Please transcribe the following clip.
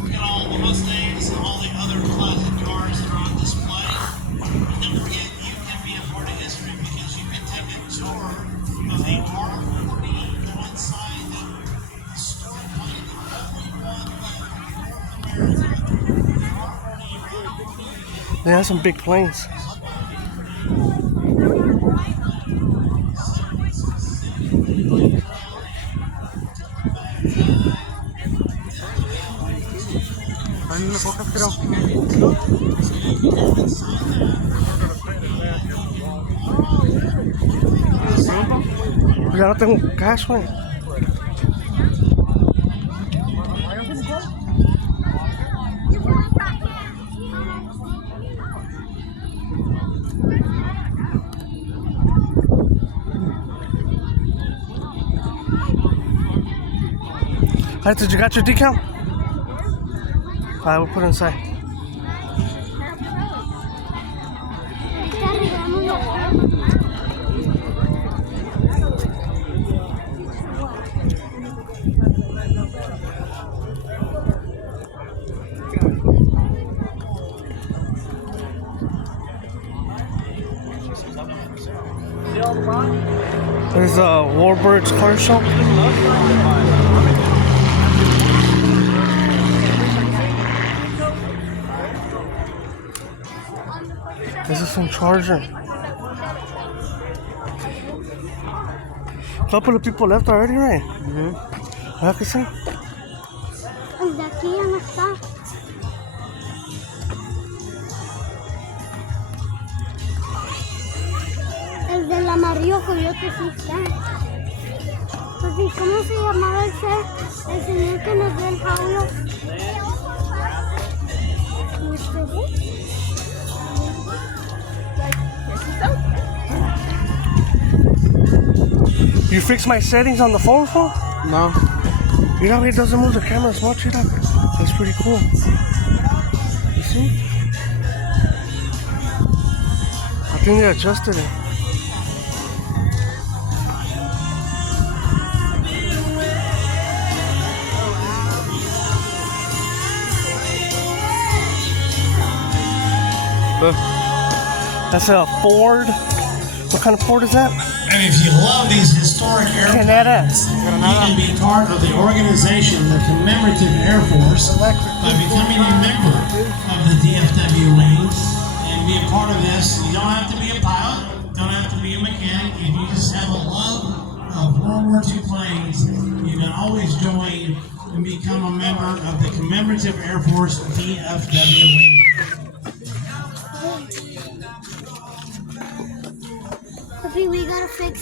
Look at all the Mustangs and all the other classic cars that are on display. And don't forget, you can be a part of history because you can take a tour of the R40 one-side historic plane, the only one left in North America. They have some big planes. Ya no tengo cash, güey. Alright, did you got your decal? Alright, we'll put it inside. There's a Warbird's car show. This is some Charger. A couple of people left already, right? ¿Verdad que sí? El de aquí ya no está. El del amarillo coyote sí está. Pues, ¿y cómo se llamaba el señor que nos dio el jaulo? You fix my settings on the phone, phone? No. You know, it doesn't move the camera as much. That's pretty cool. You see? I think they adjusted it. That's a Ford. What kind of Ford is that? And if you love these historic airplanes, you can be part of the organization, the Commemorative Air Force, by becoming a member of the DFW wing and be a part of this. You don't have to be a pilot, don't have to be a mechanic. If you just have a love of World War II planes, you can always join and become a member of the Commemorative Air Force DFW wing. We gotta fix